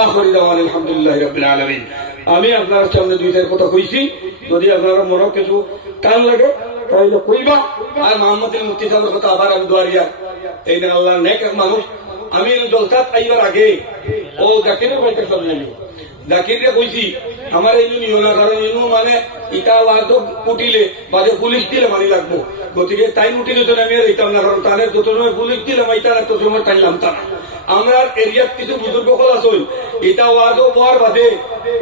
আলহামদুলিল্লাহ রাব্বিল আলামিন। আমি আপনার সামনে দুই তাহলে আমার মানে ইটা ওয়ার্ড উঠিলে বাদে পুলিশ দিলে মানি লাগবো। গতিকে তাই উঠিলে আমি আর ইতাম না, কারণ তাদের যত সময় পুলিশ দিলে মাইতার এত সময় টাইলাম তা আমরা এরিয়ার কিছু বুজুর্গ কল আসল এটা ওয়ার্ডও পাওয়ার বাদে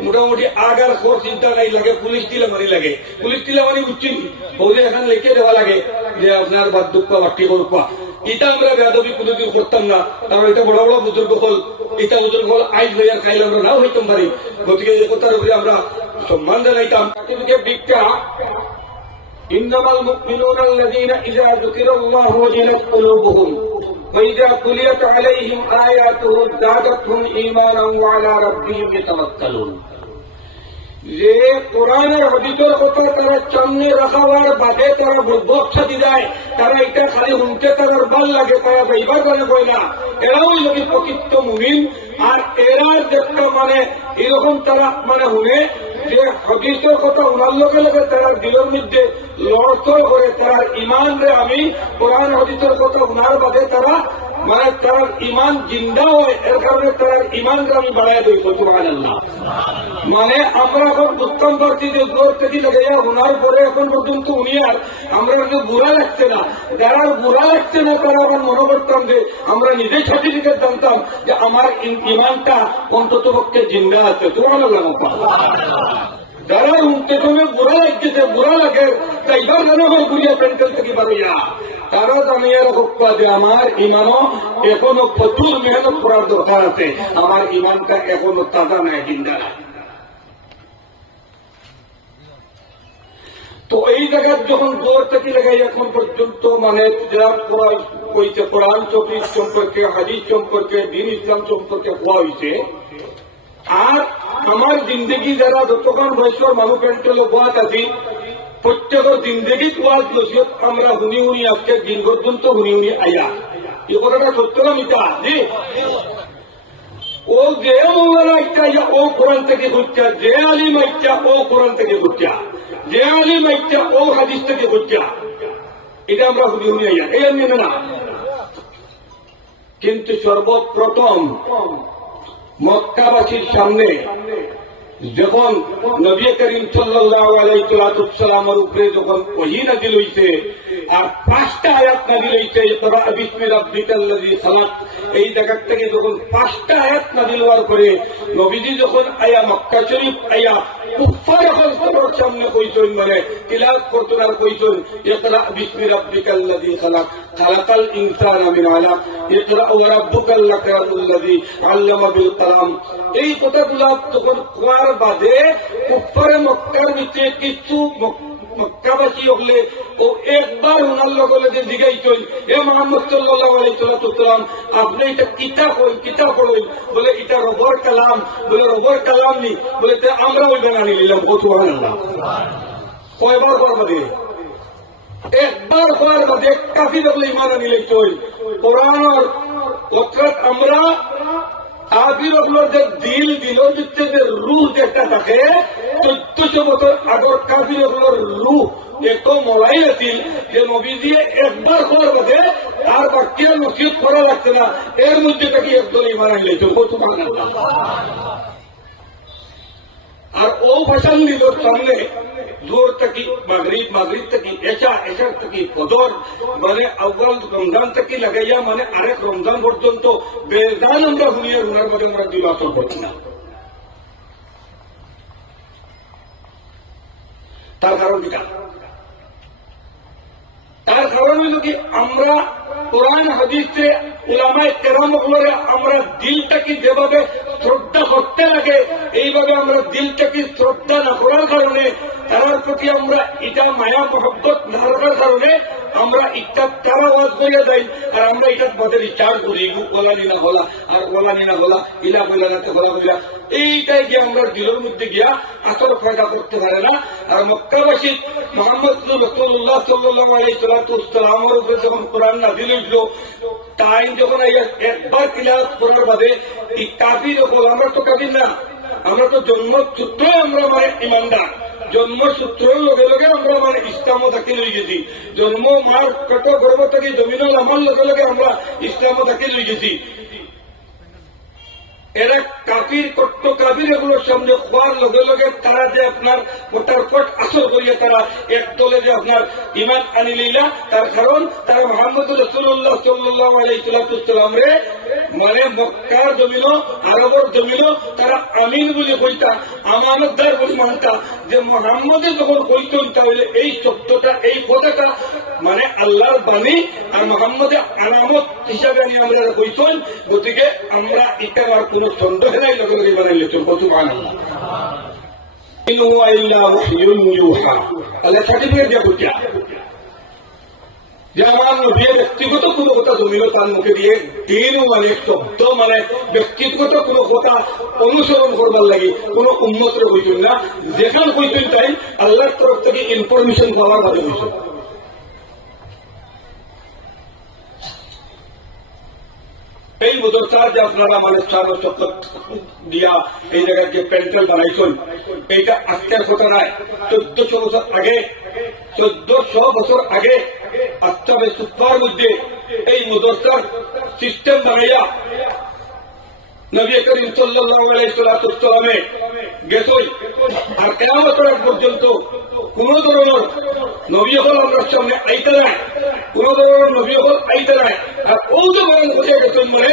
মোটামুটি আগার খোর চিন্তা নাই লাগে পুলিশ দিলে মানি লাগে পুলিশ দিলে মানি বুঝছি বৌদি এখন লিখে দেওয়া লাগে যে আপনার বাদ দুঃখ বাটি করপা এটা আমরা বেদবি কোনোদিন করতাম না কারণ এটা বড় বড় বুজুর্গ হল এটা বুজুর্গ হল আইন লইয়া খাইলে আমরা নাও হইতাম পারি গতিকে এই কথার উপরে আমরা সম্মান জানাইতাম তাকে বিজ্ঞা إنما المؤمنون الذين إذا ذكر الله وجلت قلوبهم وإذا تليت عليهم آياته زادتهم إيمانا وعلى ربهم يتوكلون যে কোরআনের হদিসের কথা তারা সামনে রাখাবার বাদে তারা বক্সা দি যায় তারা এটা খালি শুনতে তাদের ভাল লাগে তারা যাইবার মানে কয় না এরাও যদি প্রকৃত মুমিন আর এরার দেখতে মানে এরকম তারা মানে শুনে যে হদিসের কথা উনার লগে লগে তারা দিলের মধ্যে লড়তর করে, তার ইমান রে আমি কোরআন হদিসের কথা উনার বাদে তারা মানে তার ইমান জিন্দা হয়, এর কারণে তার ইমান আমি বাড়াই দিই সুবহানাল্লাহ। মানে আমরা এখন উত্তম পাচ্ছি যে জোর থেকে লাগাইয়া ওনার পরে এখন পর্যন্ত উনি আর আমরা কিন্তু বুড়া লাগছে না। যারা বুড়া লাগছে না, তারা আমার মনে করতাম যে আমরা নিজে সার্টিফিকেট জানতাম যে আমার ইমানটা অন্তত পক্ষে জিন্দা আছে তোমার যারা উনতে তুমি বুড়া লাগছে বুড়া লাগে তাই এবার হয় পেন্টেল থেকে পারইয়া তারা জানিয়ে রাখবা যে আমার ইমানও এখনও প্রচুর মেহনত করার দরকার আছে আমার ইমানটা এখনও তাজা নাই জিন্দা তো এই জায়গায় যখন জোর থেকে লাগাই এখন পর্যন্ত মানে যারা কোরআন কইছে কোরআন চব্বিশ সম্পর্কে হাদিস সম্পর্কে দিন ইসলাম সম্পর্কে হওয়া হয়েছে আর আমার জিন্দগি যারা যতক্ষণ বয়সের মানুষ পেন্টলে বাত আছি প্রত্যেকের জিন্দগি ওয়াজ নসিহত আমরা শুনি শুনি আজকে দিন পর্যন্ত শুনি শুনি আইয়া এই কথাটা সত্য না মিথ্যা? জি। ও যে মৌলানা ইচ্ছা ও কোরআন থেকে বুঝছা যে আলিম ইচ্ছা ও কোরআন থেকে বুঝছা যে আলিম ইচ্ছা ও হাদিস থেকে বুঝছা এটা আমরা শুনি শুনি আইয়া এই আমি না কিন্তু সর্বপ্রথম মক্কাবাসীর সামনে যখন নবী করিম সাল্লামের উপরে যখন ওহি নদী হইছে, আর পাঁচটা আয়াত রাব্বিকাল্লাযী খালাক, এই জায়গা থেকে যখন পাঁচটা আয়াত নদী লওয়ার পরে নবীজি যখন আয়া মক্কা শরীফ, আয়া এখন সবার সামনে কইছেন মানে তিলাওয়াত করতেন আর কইছেন ইকরা বিসমি রাব্বিকাল্লাযী খালাক, খালাকাল ইনসানা মিন আলাক, ইকরা ওয়া রাব্বুকাল লাকামুল্লাযী আল্লামা বিল কালাম। এই কথাগুলা তখন কিছু মক্কাবাসী হলে ও একবার ওনার লগে লগে জিগাইছেন এ মোহাম্মদ সাল্লাল্লাহু আলাইহি সাল্লাম আপনি এটা কিতা করেন কিতা পড়েন বলে, এটা রবর কালাম। বলে, রবর কালাম নি? বলে আমরা ওই বানানি নিলাম। ও সুবহানাল্লাহ। কয়বার বাদে? একবার হওয়ার বাদে কাফি দেখলে ইমান আনিলে চই কোরআন অর্থাৎ আমরা আবির যে দিল যেটা থাকে বছর আগর কাবির এত মলাই আছিল যে একবার হওয়ার বাদে আর বাকি আর করা লাগছে না। এর মধ্যে তাকে একদল ইমান আনলে আর ও ভাষণ দিল সামনে জোর থেকে, মাগরিব মাগরিব থেকে এসা এসার থেকে ফজর মানে আউ্বাল রমজান থেকে লাগাইয়া মানে আরেক রমজান পর্যন্ত বেজান আমরা শুনিয়ে রুনার মধ্যে আমরা দুই করছি না। তার কারণ কি? তার কারণ হইল কি? আমরা কোরআন, হাদিসে উলামায় কেরাম আমরা দিলটাকে যেভাবে শ্রদ্ধা করতে লাগে, এইভাবে আমরা দিলটাকে শ্রদ্ধা না করার কারণে, তার প্রতি আমরা এটা মায়া, মহব্বত না রাখার কারণে আমরা ইটা তারা ওয়াজ করিয়া যাই আর আমরা এটা পথে রিচার্জ করি ওলানি না হলা আর ওলানি না হলা ইলা কইলা না হলা কইলা এইটাই গিয়ে আমরা দিলের মধ্যে গিয়া আসর ফায়দা করতে পারে না। আর মক্কাবাসী মোহাম্মদ রসুল্লাহ সাল্লাহ আলাই সালামের উপরে যখন কোরআন নাজিল হইল টাইম যখন একবার ক্লিয়ার করার বাদে এই হল আমরা তো কাফির না, আমরা তো জন্মসূত্র আমরা মানে ইমানদার। জন্মসূত্রের লগে লগে আমরা মানে ইসলাম থাকি লই গেছি। জন্ম মার পেট গর্ভ থেকে জমিনের আমার লগে লগে আমরা ইসলাম থাকি লই গেছি। এরা কাপির কট্ট কাপির এগুলোর সামনে খোয়ার লগে লগে তারা যে আপনার ওটার পট আসর করিয়ে তারা এক দলে যে আপনার ইমান আনি লইলা, তার কারণ তারা মোহাম্মদ রসুল্লাহ সাল্লাহ আলাইসালাম রে মানে মক্কার জমিন, আরবর জমিন, তারা আমিন বলে কইতা, আমানতদার বলে মানতা। যে মোহাম্মদে যখন কইতেন তাহলে এই শব্দটা, এই কথাটা মানে আল্লাহর বাণী আর মোহাম্মদে আনামত হিসাবে আমি আমরা কইতেন গতিকে আমরা এটা আর কোন সন্দেহ নাই লগে মানে লিখুন কত মান অনুসরণ করবার লাগে কোনো উন্নত হইতেন না। যেখানে হইতেন তাই আল্লাহর তরফ থেকে ইনফরমেশন পাওয়ার বাদে হইতেন এই মুদরসার যে আপনারা মানে চার চক্কর দিয়া এই জায়গায় যে প্যান্টেল বানাইছেন, এইটা আজকের কথা নয় চোদ্দশো বছর আগে, চোদ্দশো বছর আগে আস্তাবে সুপার মধ্যে এই মুদরসার সিস্টেম বানাইয়া নবী করিম সাল্লাল্লাহু আলাইহি সাল্লামে গেছই আর কেয়ামতের পর্যন্ত কোন ধরনের নবী হল আমরা সামনে আইতে নাই কোন ধরনের নবী হল আইতে নাই আর ও যে বরং বুঝে গেছেন মানে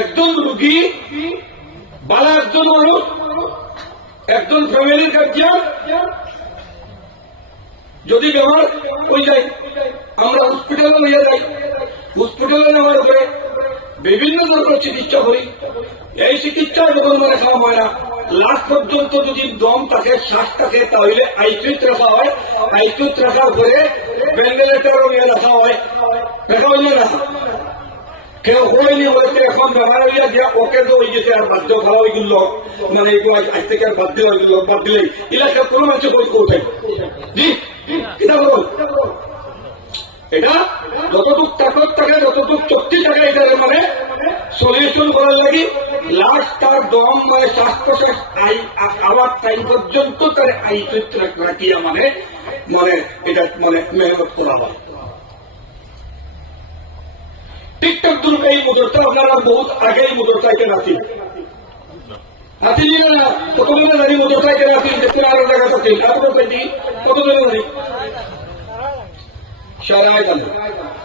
একজন রুগী বালা একজন মানুষ একজন ফ্যামিলির গার্জিয়ান যদি ব্যবহার হয়ে যায়, আমরা হসপিটালে নিয়ে যাই। হসপিটালে নেওয়ার পরে বিভিন্ন ধরনের চিকিৎসা করি। এই চিকিৎসা যখন খাওয়া হয় না লাস্ট পর্যন্ত যদি দম থাকে, শ্বাস থাকে, তাহলে আইসিউত রাখা হয়। আইসিউত রাখার পরে ভেন্টিলেটারও নিয়ে রাখা হয়। রাখা হয় রাখা কেউ হয়নি বলতে এখন বেমার হইয়া গিয়া ওকে তো হয়ে গেছে আর বাধ্য খাওয়া হয়ে গেল মানে এগুলো আজ থেকে আর দিলে হয়ে গেল বাদ দিলেই এলাকার কোনো মানুষ বই করতে জি এটা যতটুক তাকত থাকে যতটুক শক্তি থাকে এটা মানে সলিউশন করার লাগি লাস্ট তার দম মানে শ্বাস আই আবার টাইম পর্যন্ত তার আই রাখিয়া মানে মানে মানে মেহনত করা হয় টিকটক দুর্গ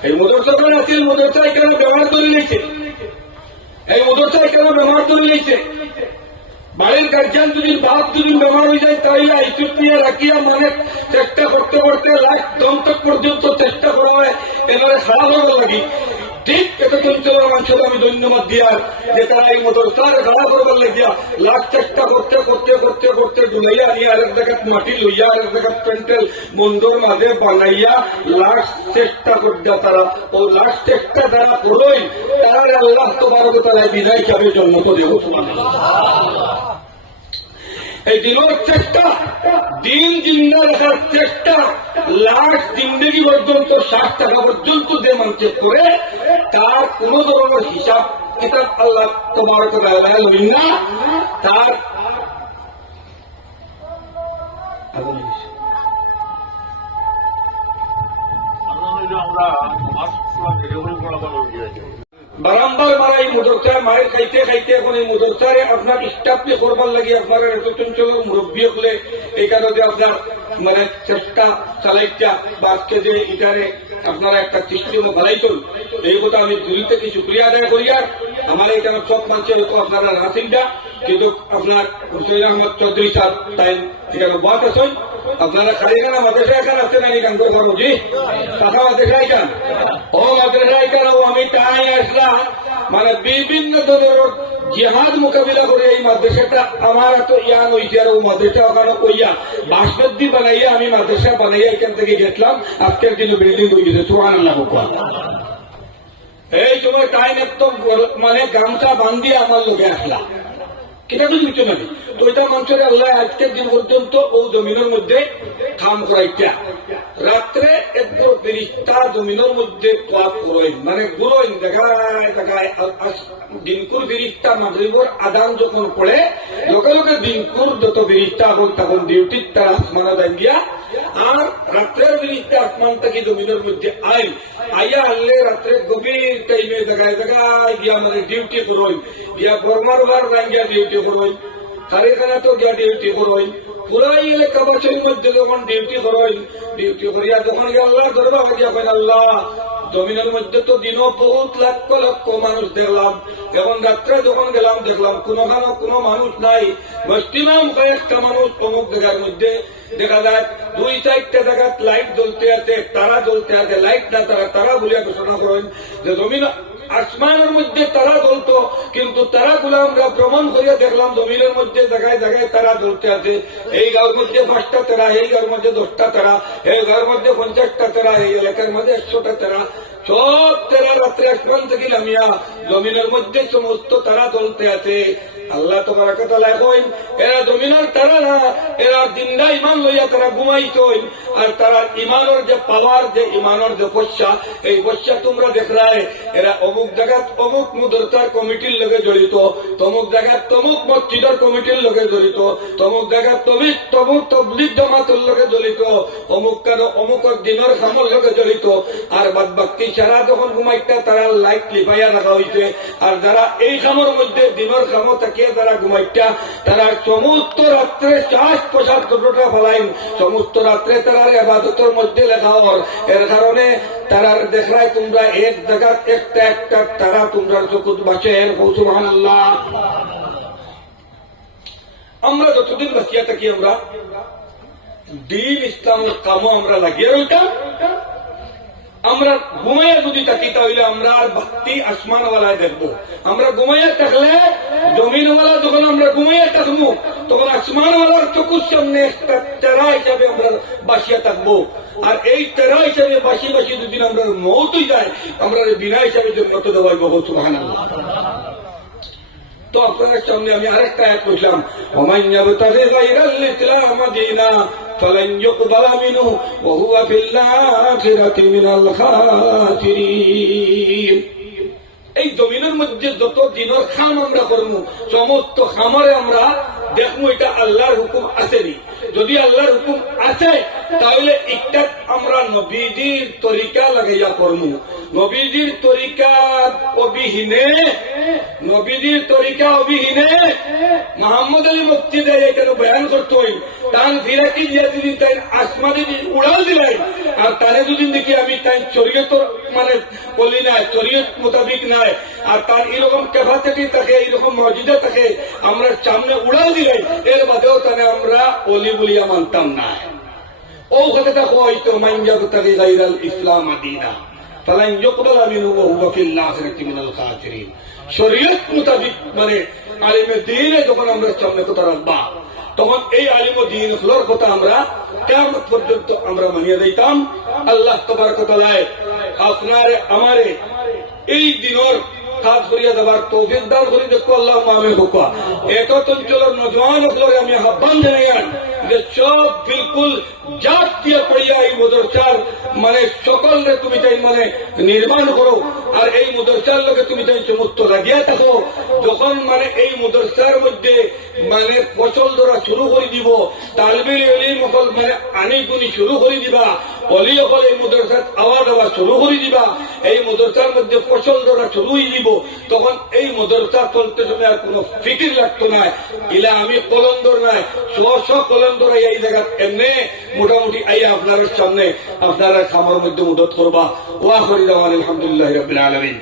এই মুদ্রটা নাতি মুদ্রটা এখানে ব্যবহার করে নিয়েছে। এই মুদ্রটা এখানে ব্যবহার করে নিয়েছে। বাড়ির গার্জিয়ান যদি বাপ যদি বেমার হয়ে যায় তাহলে আইসিউট নিয়ে রাখিয়া মানে চেষ্টা করতে করতে লাখ দমতক পর্যন্ত চেষ্টা করা হয়। এবারে খারাপ হবার লাগি। ঠিক এটা চঞ্চল মানুষের আমি ধন্যবাদ দিয়ার যে তারা এই মতো তার খারাপ করবার লাগিয়া লাখ চেষ্টা করতে করতে করতে করতে ডুলাইয়া নিয়ে আরেক জায়গাত মাটি লইয়া, আরেক জায়গাত প্যান্টেল মন্দর মাঝে বানাইয়া লাখ চেষ্টা করিয়া তারা, ও লাখ চেষ্টা যারা করই তারা আল্লাহ তোমার তারা বিদায় হিসাবে জন্ম তো দেব তোমার এই দিনের চেষ্টা, দিন জিন্দা রাখার চেষ্টা, লাশ জিন্দগি পর্যন্ত ষাট টাকা পর্যন্ত যে মানুষের করে, তার কোন ধরনের হিসাব কিতাব আল্লাহ তোমার কথা তার বারম্বার মারা খাইতে খাইতে এখন এই মুদরচারে আপনার স্টাফকে করবার লাগে আপনার চঞ্চল মুরব্বী হলে এই কারণে আপনার মানে চেষ্টা চালাইটা বা আজকে যে এটারে আপনারা একটা সিস্টেম বানাইছেন এই কথা আমি দিল থেকে শুক্রিয়া আদায় করি আর আমার এখানে সব মানুষের আপনারা নাসিংটা কিন্তু আপনার হুসেন আহমদ চৌধুরী সাহেব তাই এখানে বাদ আছেন আপনারা খালি কেন মাদ্রাসা এখানে আসছেন আমি গান করে জি কথা মাদ্রাসা এখান ও মাদ্রাসা এখানে আমি তাই আসলাম মানে বিভিন্ন ধরনের জিহাদ মোকাবিলা করে এই মাদ্রাসাটা আমার এত ইয়ান হয়েছে আর ও মাদ্রাসা ওখানে কইয়া বাসপদ্দি বানাইয়া আমি মাদ্রাসা বানাইয়া এখান থেকে গেছিলাম আজকের দিনে বিল্ডিং হয়ে গেছে। সোহান এই সময় টাইম একদম মানে গামছা বান্ধি আমার লোকে আসলা। কিনা তো বুঝছ নাকি? তো এটা মানুষের আল্লাহ আজকের দিন পর্যন্ত ও জমিনের মধ্যে কাম করাইটা রাত্রে একদম ফেরিস্তা জমিনের মধ্যে কোয়া ফুরোইন মানে গুরোইন দেখায় দেখায় দিনকুর ফিরিস্তা মাগরিবর আদান যখন পড়ে, লোকে লোকে দিনকুর যত ফিরিস্তা হল তখন ডিউটির তারা আসমানা দেন গিয়া, আর রাত্রের ফিরিস্তা আসমান থেকে জমিনের মধ্যে আই আইয়া আনলে রাত্রে গভীর টাইমে দেখায় দেখায় গিয়া মানে ডিউটি করোইন গিয়া বর্মার বার গিয়া ডিউটি করোইন কারখানা তো গিয়া ডিউটি করোইন পুরাই এলাকা বছরের মধ্যে যখন ডিউটি করোইন ডিউটি করিয়া যখন আল্লাহ দরবার গিয়া কইন আল্লাহ, জমিনের মধ্যে তো দিনও বহুত লক্ষ লক্ষ মানুষ দেখলাম। এখন রাত্রে যখন গেলাম, দেখলাম কোনোখানে কোনো মানুষ নাই। ম্যাক্সিমাম কয়েকটা মানুষ অমুক জায়গার মধ্যে। দেখা যায়, দুই চারটা জায়গায় লাইট জ্বলতে আছে, তারা জ্বলতে আছে লাইট না তারা তারা বলিয়া ঘোষণা করেন যে জমিন আসমানের মধ্যে তারা জ্বলতো, কিন্তু তারা গুলা আমরা ভ্রমণ করিয়া দেখলাম, জমিনের মধ্যে জায়গায় জায়গায় তারা জ্বলতে আছে। এই গাঁর মধ্যে পাঁচটা তারা, এই গাঁর মধ্যে দশটা তারা, এই গাঁর মধ্যে পঞ্চাশটা তারা, এই এলাকার মধ্যে একশোটা তারা। সব তারা রাত্রে আসমান থেকে নামিয়া জমিনের মধ্যে সমস্ত তারা জ্বলতে আছে। আল্লাহ তোমার কথা কইন, এরা জমিনের তারা না এরা দিনটা ইমান লইয়া তারা ঘুমাইতইন। আর তারা ইমানের যে পাওয়ার যে ইমানের যে পয়সা এই পয়সা তোমরা দেখলাই এরা অমুক জায়গাত অমুক মুদরতার কমিটির লগে জড়িত, তমুক জায়গাত তমুক মসজিদের কমিটির লগে জড়িত, তমুক জায়গাত তমিক তমুক তবলিক জমাতের লগে জড়িত, অমুক কেন অমুক দিনের খামর লগে জড়িত। আর বাদ বাকি সারা যখন ঘুমাইতা তারা লাইট লিপাইয়া রাখা হইছে আর যারা এই খামর মধ্যে দিনের খামো থাকিয়ে তারা ঘুমাইতা তারা সমস্ত রাত্রে চাষ প্রসাদ কতটা ফলাইন। সমস্ত রাত্রে তারা আবাদতের মধ্যে লেখা হর এর কারণে তারা দেখায় তোমরা এক জায়গা একটা একটা তারা তোমরা চকুত বাঁচে কৌসুমান আল্লাহ আমরা যতদিন বাঁচিয়া থাকি আমরা, দিন ইসলামের কামও আমরা লাগিয়ে রইতাম। আমরা ঘুমাইয়া যদি থাকি, তাহলে আমরা আর বাতি আসমানওয়ালায় দেখব। আমরা ঘুমাইয়া থাকলে, জমিনওয়ালা যখন আমরা ঘুমাইয়া থাকব, তখন আসমানওয়ালার চকুর সামনে একটা তেরা হিসাবে আমরা বাসিয়া থাকব। আর এই তেরা হিসাবে বাসি বাসি দুদিন আমরা মৌতই যায় আমরা বিনা হিসাবে জন্মত দেওয়াই বহু সুহান তো আপনাদের সামনে আমি আরেকটা করলাম ওমান ইয়াবতাগি গায়রাল ইসলাম দীনা ফলান ইউকবালা মিনহু ওয়া হুয়া ফিল আখিরাতি মিনাল এই জমিনের মধ্যে যত দিনের খাম আমরা করব সমস্ত খামারে আমরা দেখব এটা আল্লাহর হুকুম আসেনি। যদি আল্লাহর হুকুম আছে তাহলে একটা আমরা নবীজির তরিকা লাগাইয়া করব নবীজির তরিকা অবিহীনে, নবীজির তরিকা অবিহীনে, মোহাম্মদ আলী মুক্তি দেয় এখানে বয়ান করতে হই তান ফিরাকি দিয়ে যদি তাই আসমানে যদি উড়াল দিলাই আর তারে যদি দেখি আমি তাই শরীয়ত মানে বলি না শরীয়ত মোতাবিক নাই আর তার এরকম ক্যাপাসিটি থাকে এইরকম মর্যাদা থাকে আমরা সামনে উড়াল দিলাই এর বাদেও তাহলে আমরা অলি বলিয়া মানতাম না ও কথাটা হয়তো মাইঞ্জাব তাকে গাইরাল ইসলাম আদিনা فلن يقبل منه وهو في الآخرة من الخاسرين শরীয়ত মোতাবিক মানে আলিমে দিনে যখন আমরা সামনে কথা রাখবা তখন এই আলিম দিন হলোর কথা আমরা কেমন পর্যন্ত আমরা মানিয়ে দিতাম আল্লাহ তোমার কথা লাই আপনারে, আমারে এই দিনের কাজ করিয়া দেবার তৌফিক দান করি দেখো আল্লাহ হুকা। অঞ্চলের নজওয়ান আমি আহ্বান জানাই যে সব বিলকুল পড়িয়া এই মদরসার মানে তুমি তাই মানে নির্মাণ করো আর এই মদরসার লোকে তুমি তাই চমুত্ত লাগিয়ে থাকো। যখন মানে এই মদরসার মধ্যে মানে ফসল ধরা শুরু করে দিব, তালবিল অলি মকল মানে আনি গুনি শুরু করে দিবা অলি অকল এই মদরসাত আওয়া দেওয়া শুরু করে দিবা, এই মদরসার মধ্যে ফসল ধরা শুরু হয়ে দিব, তখন এই মদরসা চলতে সময় আর কোনো ফিকির লাগতো না ইলা আমি কলন্দর নাই স্ব কলন্দর এই জায়গা এমনি মোটামুটি আই আপনার সামনে, আপনারা খামার মধ্যে মদত করবা। ওয়া করি দেওয়ান, আলহামদুলিল্লাহ রবিল আলমিন।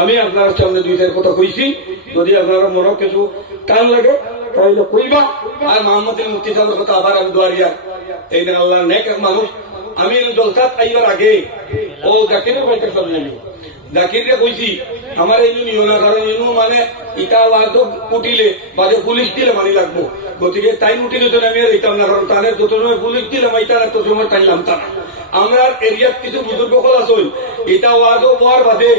আমি আপনার সামনে দুই চার কথা কইছি, যদি আপনারা মনে কিছু টান লাগে তাহলে কইবা, আর মোহাম্মদ মুক্তি সাহেবের কথা আবার আমি দুয়ারিয়া এই দিন আল্লাহ নেক মানুষ, আমি জলসাত আইবার আগে, ও জাকিরের বাইকের সামনে নিব জাকিরকে কইছি, আমার এই নিও না মানে ইটা ওয়াদক উঠিলে বাদে পুলিশ দিলে মানি লাগবো। গতিকে তাই উঠিলে তো আমি আর এইতাম না, কারণ তাদের যত সময় পুলিশ দিলাম এইটা না সময় টাইলাম তা না। আমরা এরিয়াত কিছু বুজুর্গ কল আসল এটা ওয়াদও পাওয়ার বাদে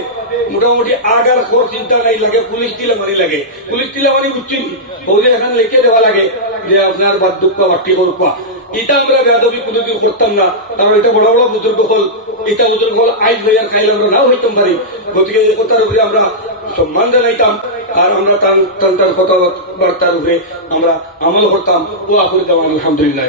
মোটামুটি আগার খোর চিন্তা নাই লাগে, পুলিশ দিলে মানি লাগে। পুলিশ দিলে মানি বুঝছি বৌদি এখন লিখে দেওয়া লাগে যে আপনার দুঃখ বাট্টি করপা এটা আমরা বেদবি কোনোদিন করতাম না, কারণ এটা বড় বড় বুজুর্গ হল। এটা বুজুর্গ হল আইজ ভাইয়ার খাইলে আমরা নাও হইতাম পারি। গতিকে এই কথার উপরে আমরা সম্মান জানাইতাম, আর আমরা তার তার তার কথাবার্তার উপরে আমরা আমল করতাম। ও আকুর দেওয়ান আলহামদুলিল্লাহ